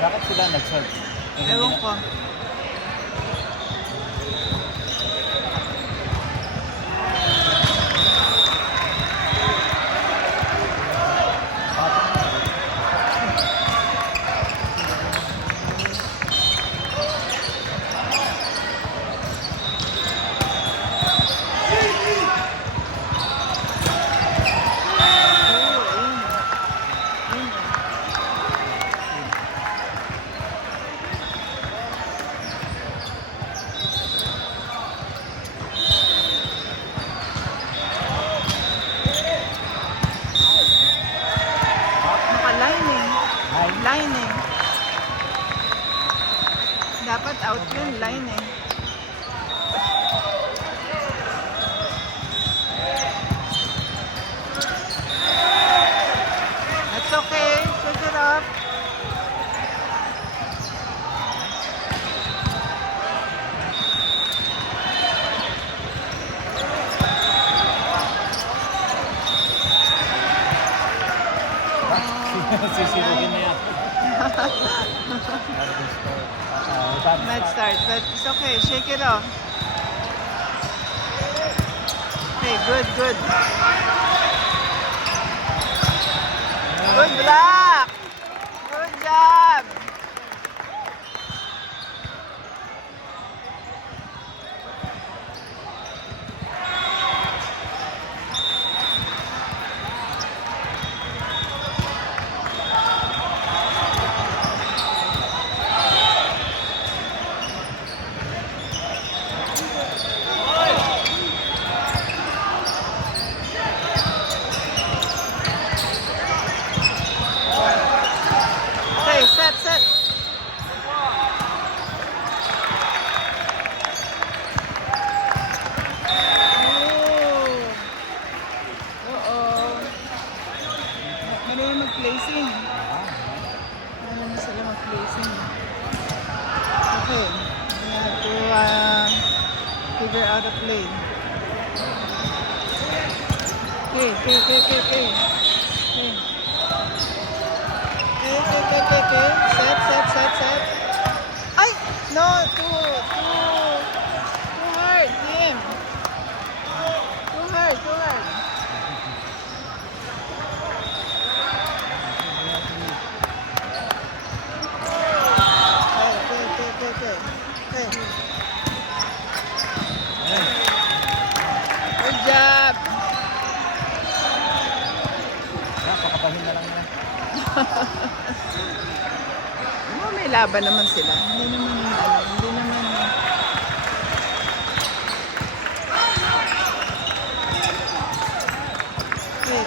Bakit sila nag-serve? Ewan ko. Naka-line eh. Line eh. Dapat out yun, line eh. That's okay. Shake it up. Sisilugin na yan. Bad start, but it's okay. Shake it off. Okay, good, good. Good block. Good job. Okay, set, set. Marunong mag-placing. Marunong sila mag-placing. Okay. We have to figure out a play. Okay, okay, okay, okay, okay. Okay. Okay. Set, set, set, set. Ay! No, too hard, Jim. Too hard, too hard. Okay. Good job. Pakapahin na lang yan. May laban naman sila. Hindi naman.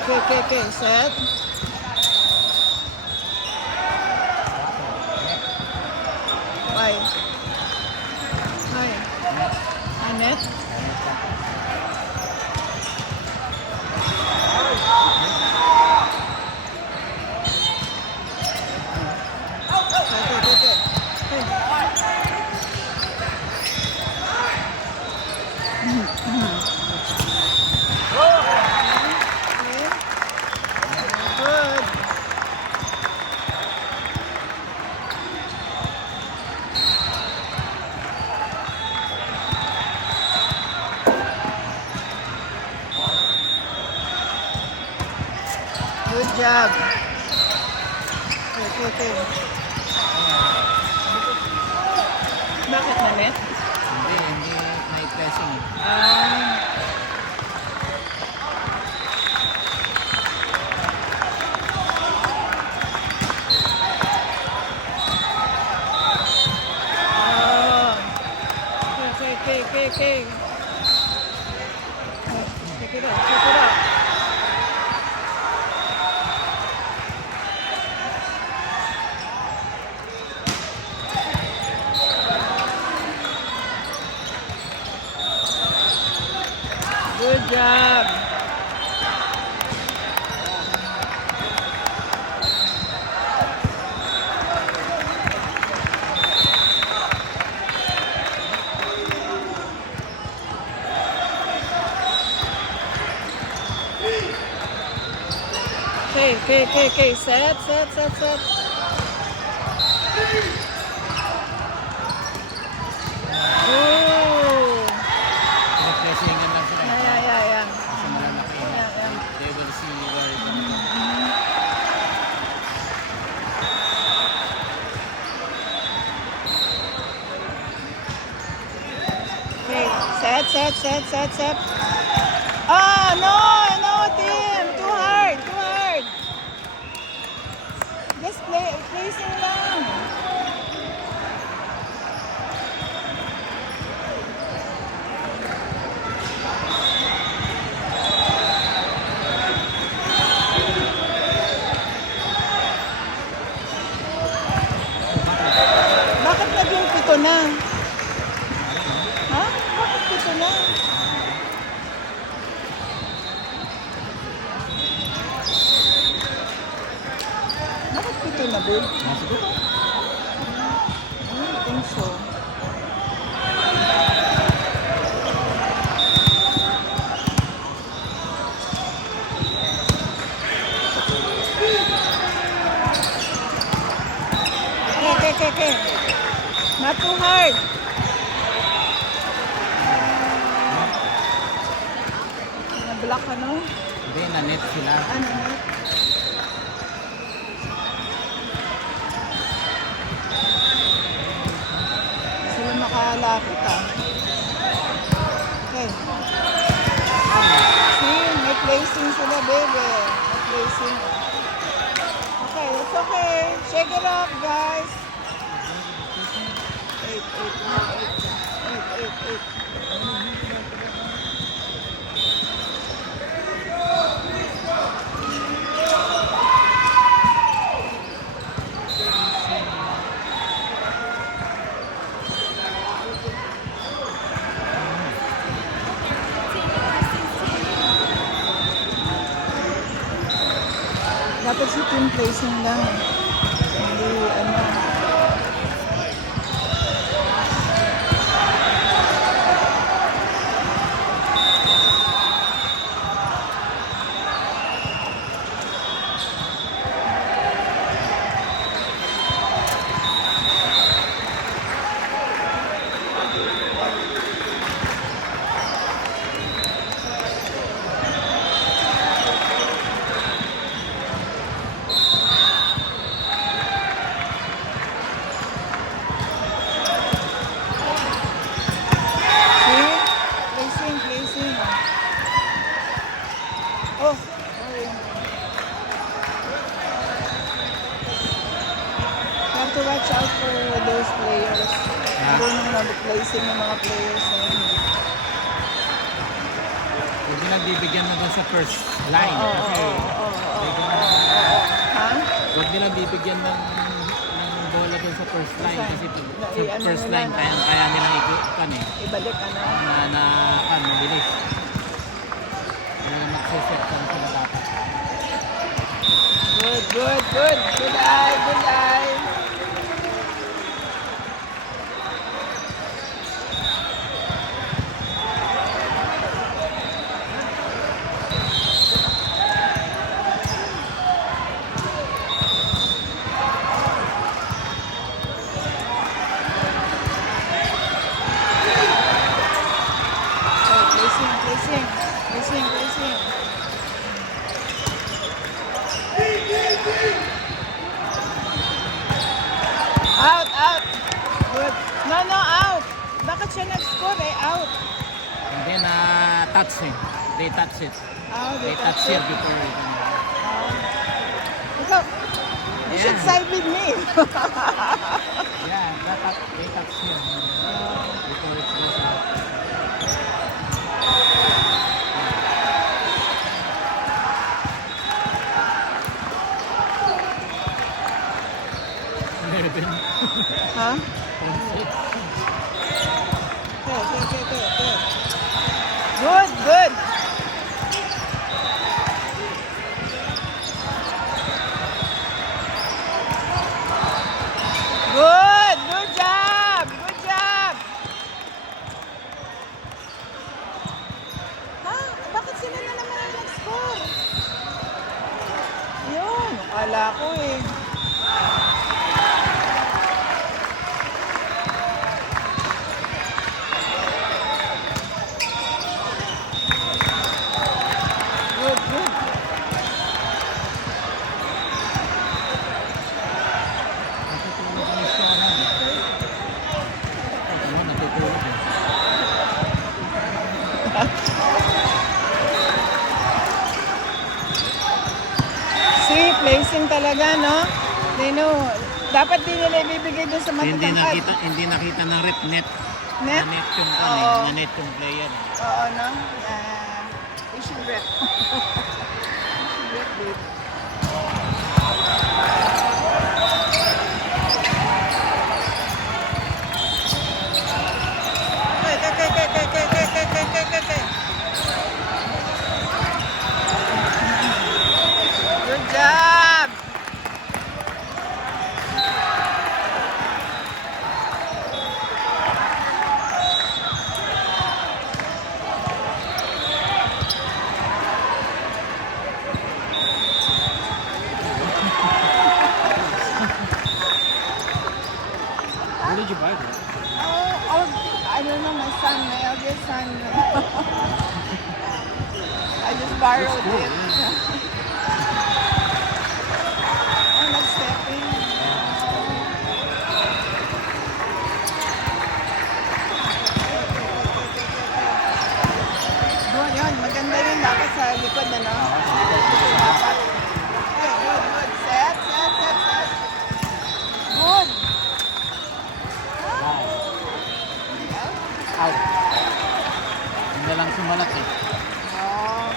Okay. Set. Why? Net? Good. Good job. Okay. Bakit na net? Hindi night pressing. Okay. Check it out. Good job. Okay. Set. set. Ah, no, Tim. Too hard. Just placing lang. Bakit naging 7 na? Ha? Bakit 7 na? Bakit 7 na, babe? Siguro. I don't think so. Okay. Not too hard. Na-block ka, no? Hindi, na-net sila. Ano? Sila makalapit, Okay. See, may placing sila, baby. May placing. Okay, it's okay. Shake it up, guys. 8. Dapat si team placing lang. Hindi, ano. Placing. Oh, sorry. You have to watch out for those players. Marunong mag-placing ng mga players na yun. Huwag nila bibigyan na doon sa first line. Kasi Ha? huwag nila bibigyan ng bola doon sa first line. Kasi sa first line, kaya nilang ikutan eh. Ibalik ka na. Mabilis. Kaya magsiset ka na sila dapat. Good. Good eye. Placing. Out. Good. No, out. Bakit siya nag-score out? Hindi na touch eh. They touch it. They touch it before it. Ikaw, you should side with me. Yeah, they touch him before it goes out. Huh? Good. Good job. Ha? Bakit sila na naman ang nag-score? Yun, akala ko eh. talaga, no? They know. Dapat din nila ibibigay dun sa matatangkad. Hindi nakita ng rep net. Net? Na net yung Oo. na net yung player. Oo, no? We should rep. We should rep, babe. Good job! Where did you buy that? Oh, I don't know, my son, my eldest son. I just borrowed That's cool, it. Oh, that's stepping. Doon yun, maganda yun dapat sa likod, ano? Dapat. Okay, good, good. Set. Good. Out. Hindi lang sumalat eh. Oh.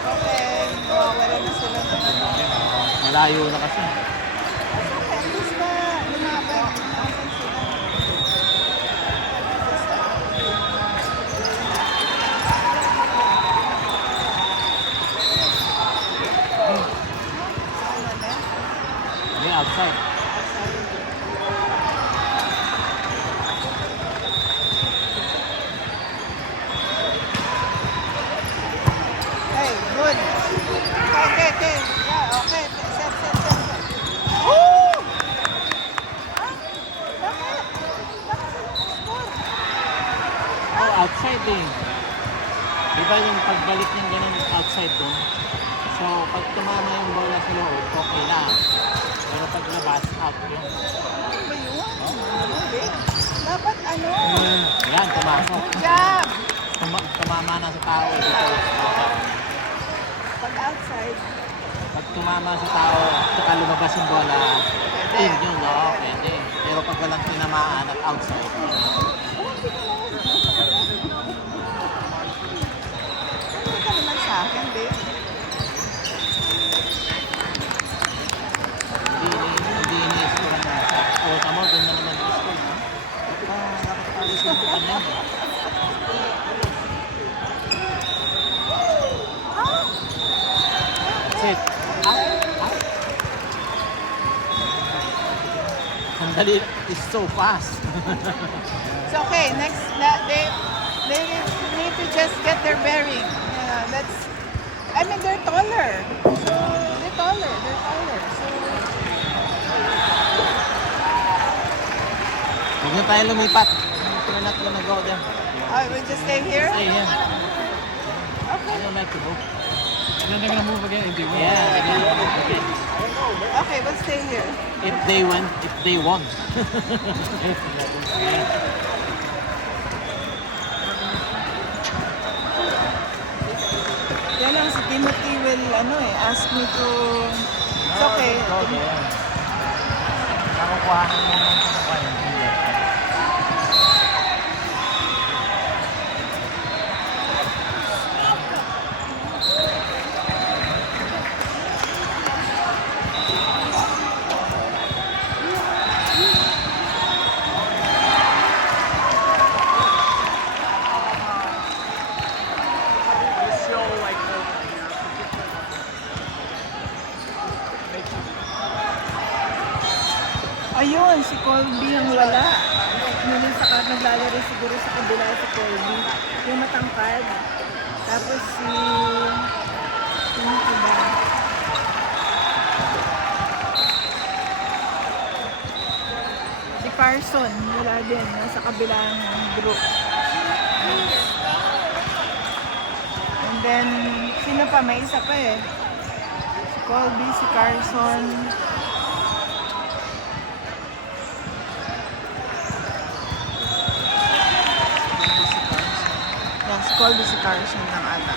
Okay, wala na sila ng ano. Malayo na kasi. At least na lumaban. Lumaban sila. Ano na? Hindi, outside. Hey, good. Okay. Yeah, okay. Set. Woo! Ah, bakit? Bakit sila score? Oh, outside eh. Di ba yung pagbalik ng ganun outside doon? So, pag tumama yung bola sa loob, okay lang. Pero pag labas, out yun. Ano ba yun? Ano, babe? Dapat ano? Yan, tumasok. Good job! Tumama na sa tao, dito. Pag outside, Pag tumama sa tao, saka lumabas yung bola, Pwede. yun, oo, pwede. Pero pag walang tinamaan at outside, hindi ka naman sa akin, babe. hindi ini-score na sa kota mo, doon na naman i-score. Nakapagpalis yung kanya. That's it. Out. Sandali, it's so fast. It's okay. Next, they need to just get their bearing. I mean, they're taller. So, they're taller. So, Huwag na tayo lumipat. We're not gonna go there. we just stay here? Stay here. Okay. I don't like to go. And then they're gonna move again if they win. Yeah, they're gonna move again. Okay, we'll stay here. If they won. Yan lang, si Timothy will, ask me to... It's okay. Nakukuha na naman sa kapayan. Ayun, si Colby ang wala. Yun yung naglalaro siguro sa kabila si Colby. Yung matangkad. Tapos sino ba? Si Carson, wala din. Nasa kabilang group. And then, sino pa? May isa pa eh. Si Colby, si Carson. called the Carson lang ata.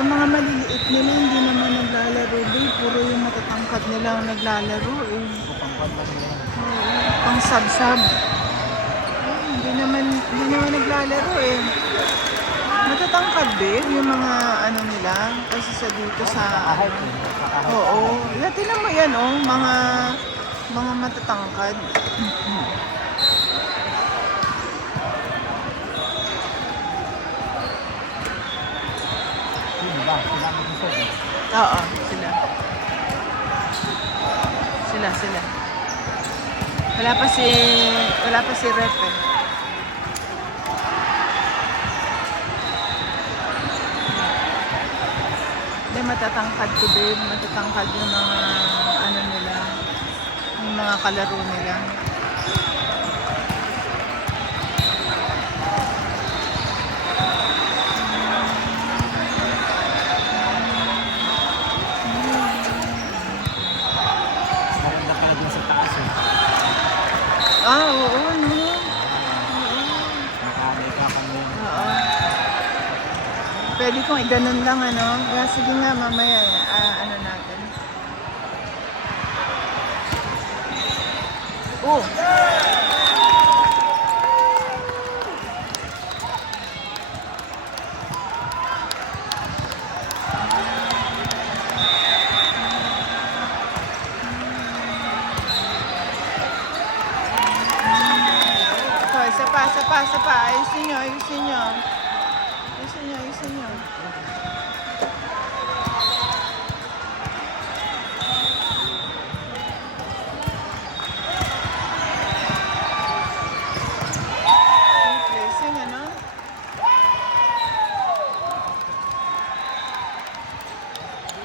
Yung mga maliliit nila, hindi naman naglalaro din. Puro yung matatangkad nila ang naglalaro eh. Pangkwan ba nila? Oo, pang sab-sab. Hindi naman naglalaro eh. Matatangkad din yung mga ano nila. Kasi sa dito sa... Kahit eh. Oo. Tinan mo yan oh, mga matatangkad. Yun ba? Sila ang gusto eh. Oo, sila. Sila. Wala pa si Rep eh. Hindi, matatangkad ko din. Matatangkad yung mga ano nila. Yung mga kalaro nila. Maganda pala dun sa taas eh. Oo, no. Makamay ka kami. Oo. Pwede kong iganon lang, ano? Kaya sige nga, mamaya, ano natin. Oh! So, isa pa. Ayusin nyo. Placing, ano?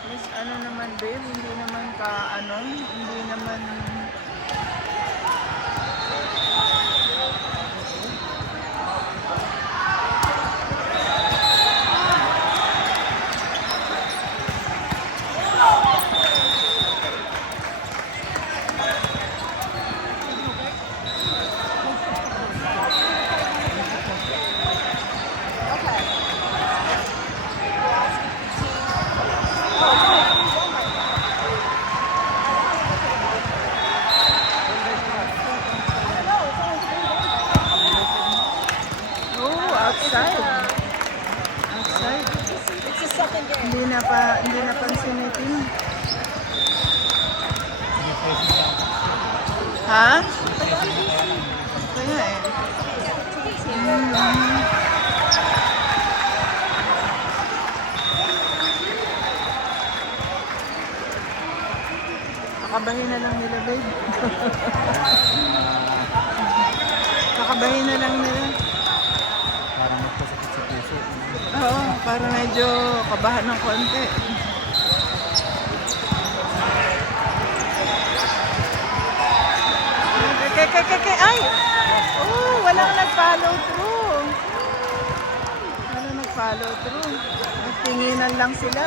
Miss, ano naman, babe? Hindi naman ka, ano? Hindi naman... Oh, outside. It's the second game. Hindi na pansin ni Tim. Ha? Kaya eh. Kakabahin na lang nila, babe. Kakabahin na lang nila. Parang magpasakit sa puso. Oo, para medyo kabahan ng konti. Ay! Oh, walang nag-follow through. Nagtinginan lang sila.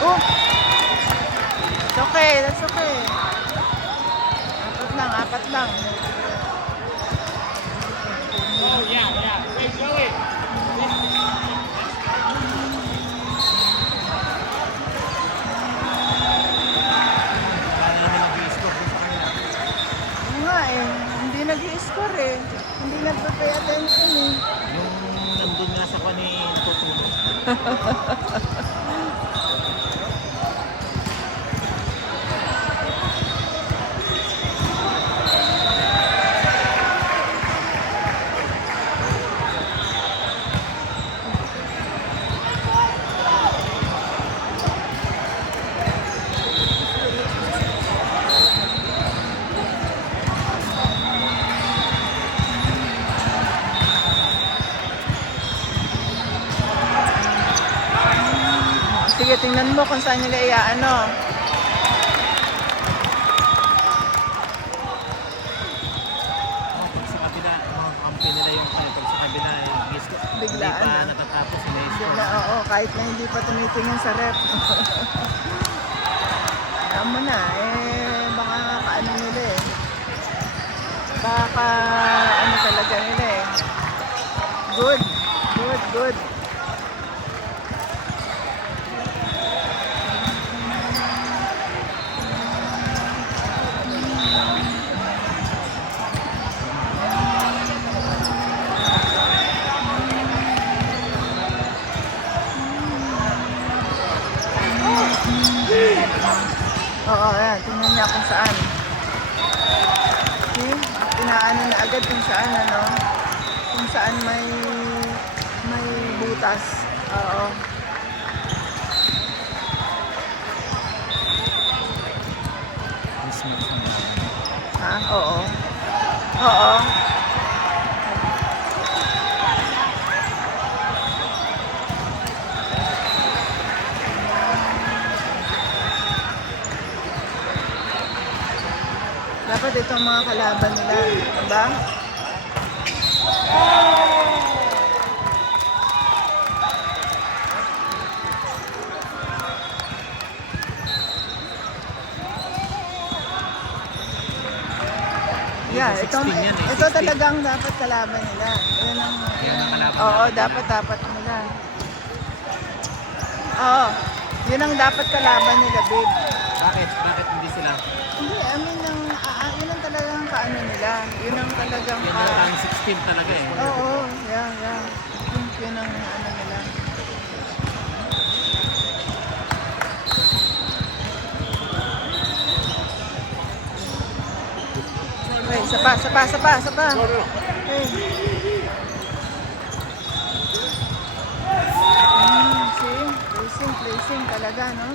Oh! That's okay. Apat lang. Oh, yeah. Hey, Joey. Paano naman nag-i-score dun sa kanila? Oo nga eh, hindi nag-i-score eh. Hindi nagpa-pay attention eh. Yung nandun nga sa kanin, tutulog. tingnan mo kung saan nila iaano. Pag sa kabila, kampi nila yung pag sa kabila, gusto, Biglaan, hindi pa ah. natatapos, Hindi ina-score. na, oo, kahit na hindi pa tumitingin sa rep. Alam mo na, baka kaano nila eh. Baka ano talaga nila eh. Good, good, good. Oo, ayan. Tingnan niya kung saan. See? Pinaano na agad kung saan, ano? Kung saan may butas. Oo. Mismo sa mga. Ha? Oo. Oo. Dapat itong mga kalaban nila, diba? Yeah, 16 yan eh, ito 16. talagang dapat kalaban nila. Yan ang, Yan ang kalaban oo, natin. dapat nila. Oo, yun ang dapat kalaban nila, babe. Bakit? Bakit hindi sila? Hindi, I mean, yun ang talagang kaano nila. Yun ang talagang Yan ang 16 talaga eh. Oo, yeah. I think yun ang ano nila. Wait, sapa. Hey. See? Placing talaga, no?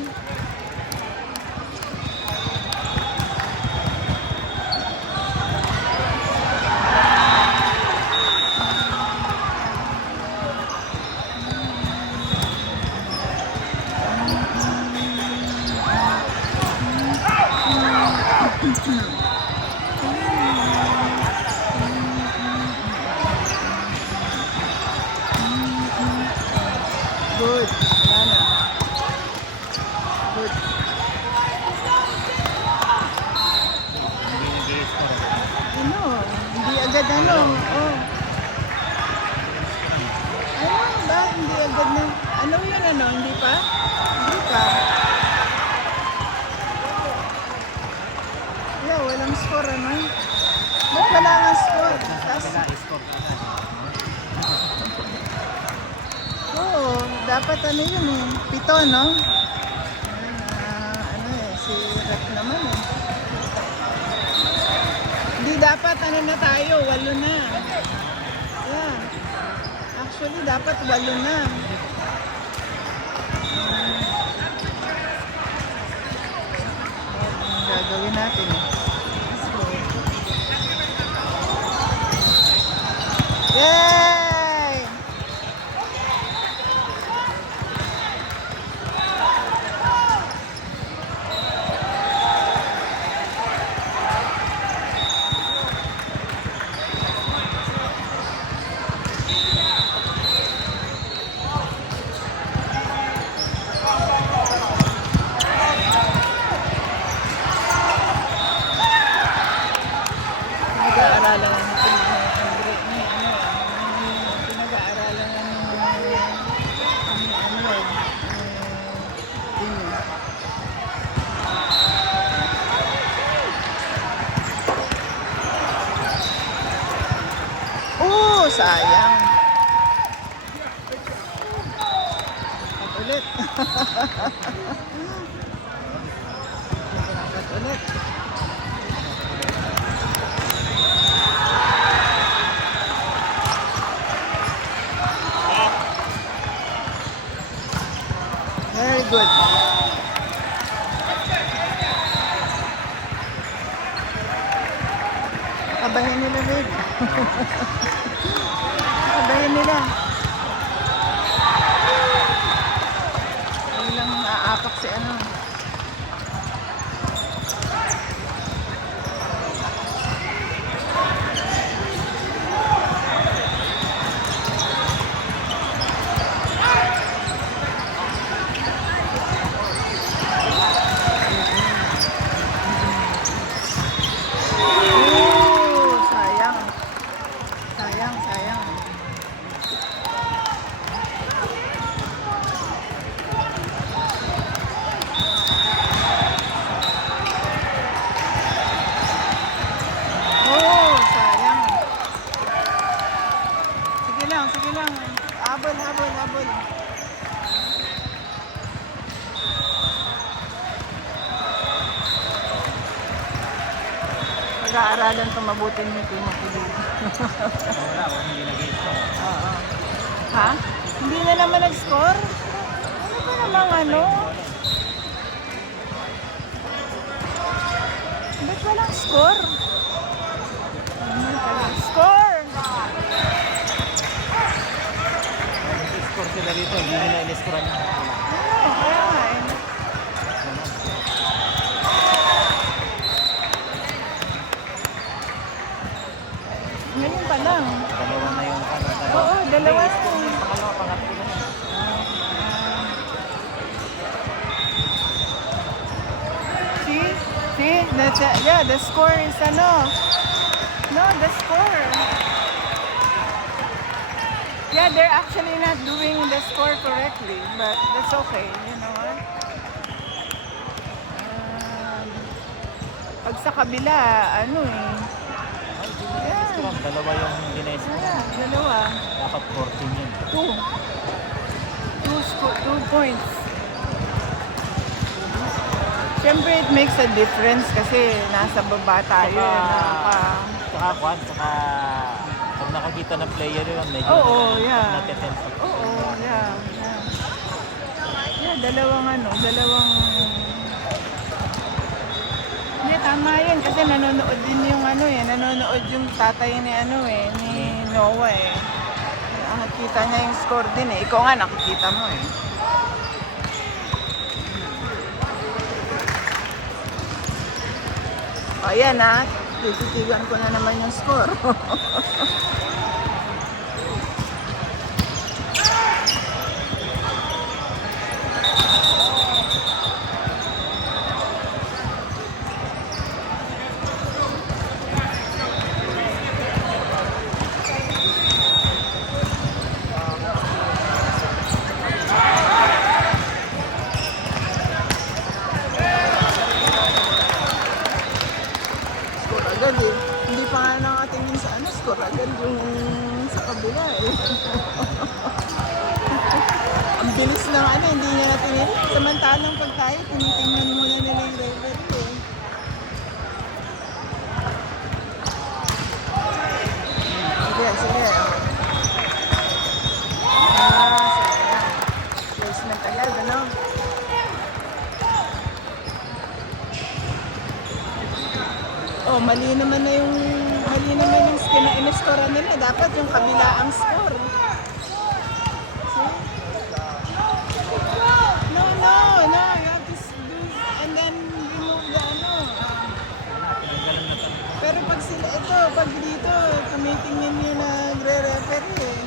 Good. Wala na. Good. Hindi nag-i-score. Ano? Hindi agad ano? Oh. Ano ba? Hindi agad na. Ano yun ano? Hindi pa? Hindi pa. Yeah, walang score ano? Ba't wala nga score? Tas, Kabila, i-score talaga. oo, dapat ano yun eh. Pito, no? Ano eh, si Rep naman eh. Hindi dapat ano na tayo, 8 na. Yeah. Actually, dapat 8 na. Ang gagawin natin eh. Let's go. Yay! Pinag-aaralan nga natin pinag-aaralan nga sayang. At ulit. At ulit. Very good. Kabahin nila, babe. Kabahin nila. Ilang si ano. Sayang. Sayang, sayang. Sayang. Sige lang, sige lang. Habol, habol, habol. Pag-aaralan ito mabuti ni Timothy dito. Wala, hindi nag-score. Oo. Ha? Hindi na naman nag-score? Ano ba namang ano? Ba't walang score? Ano pala? Score! Nag-score sila dito, hindi nila in-score niya. Ano? Kaya nga eh. Ngayon pa lang. Dalawa na yung ano. Oo, dalawa na. Pangalawa, pangatlo na. See? See? Yeah, the score is ano? No, the score. Yeah, they're actually not doing the score correctly, but that's okay, you know what? Pag sa kabila, ano eh. Yeah. Dalawa yung hindi na-score. Yeah, dalawa. Dapat 14 yun. Two points. Siyempre, it makes a difference kasi nasa baba tayo. Saka kwan, saka pag nakakita ng player yun, medyo Oo, yeah. natetense. Oo, yeah. Yeah, dalawang Hindi, tama yun kasi nanonood din yung nanonood yung tatay ni ni Noah eh. Nakikita niya yung score din eh. Ikaw nga nakikita mo eh. O yan ha, tititigan ko na naman yung score. Score agad eh. Hindi pa nga nakatingin sa score agad yung sa kabila eh. Ang bilis ng hindi niya natingin. Samantalang pag tayo, tinitingnan muna nila yung referee eh. Sige, sige. Sayang. Placement agad, ano? Oh, mali naman yung in-score nila. Dapat yung kabila ang score. See? No. You have to do and then remove the Pero pag dito, tumitingin yung nagre-referee eh.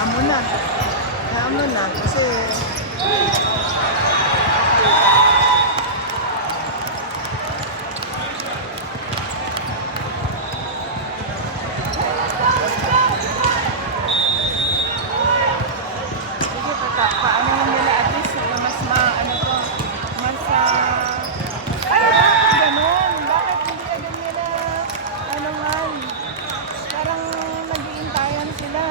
Amo na. Kasi paano nila at least mas ganun. Bakit hindi agad nila parang nag-iintayan sila.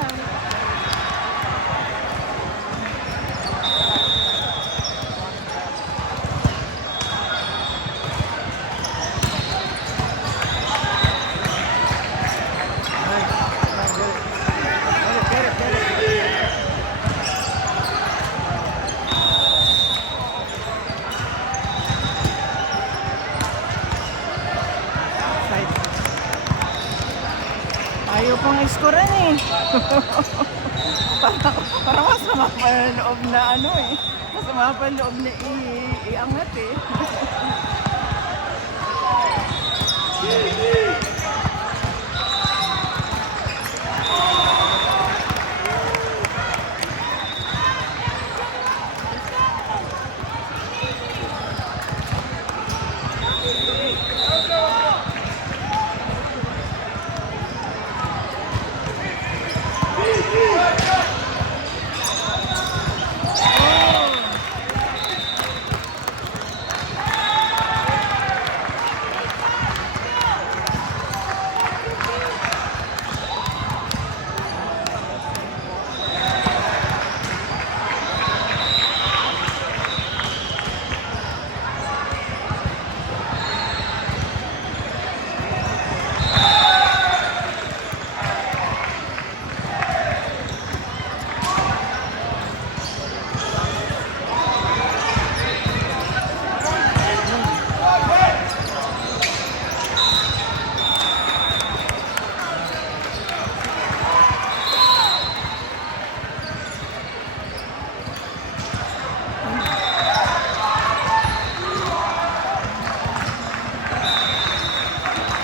Ayaw pang iskoran eh. Parang masama pa yung loob na ano eh. Masama pa yung loob na iangat eh.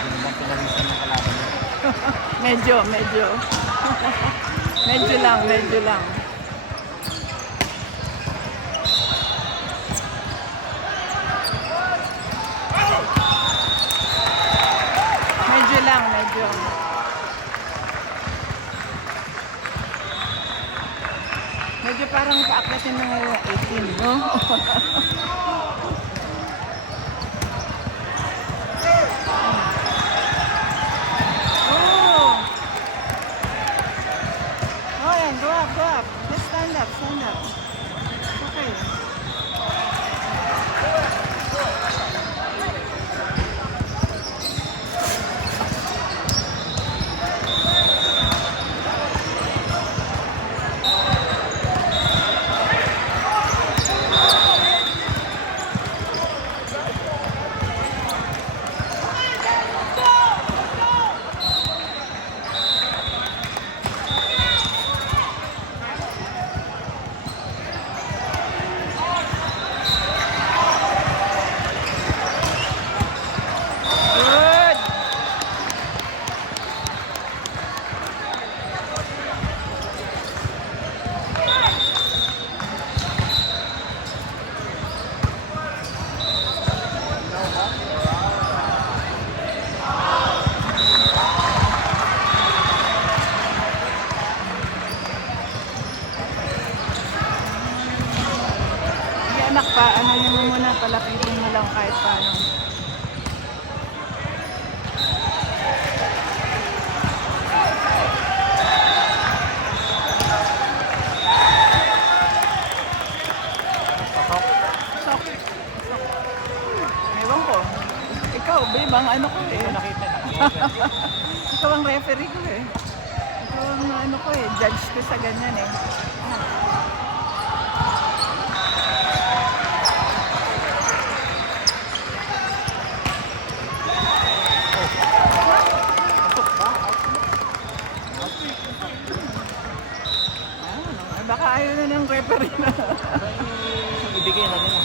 Yun bang pinawisan ng kalaban niya? Medyo. Medyo lang. Medyo. Medyo parang paakyatin ng 18, no? Oh! Oh, yan. Go up. Just stand up. Okay. Good! Sige anak pa, ano yun mo muna, palapitin mo lang kahit paano. Sok. Ewan ko. Ikaw, babe, ang ano ko eh. Nakita. Ikaw ang referee ko eh. Ikaw ang ano ko eh, judge ko sa ganyan eh. Baka ayaw na ng referee na. Ibigay na nila.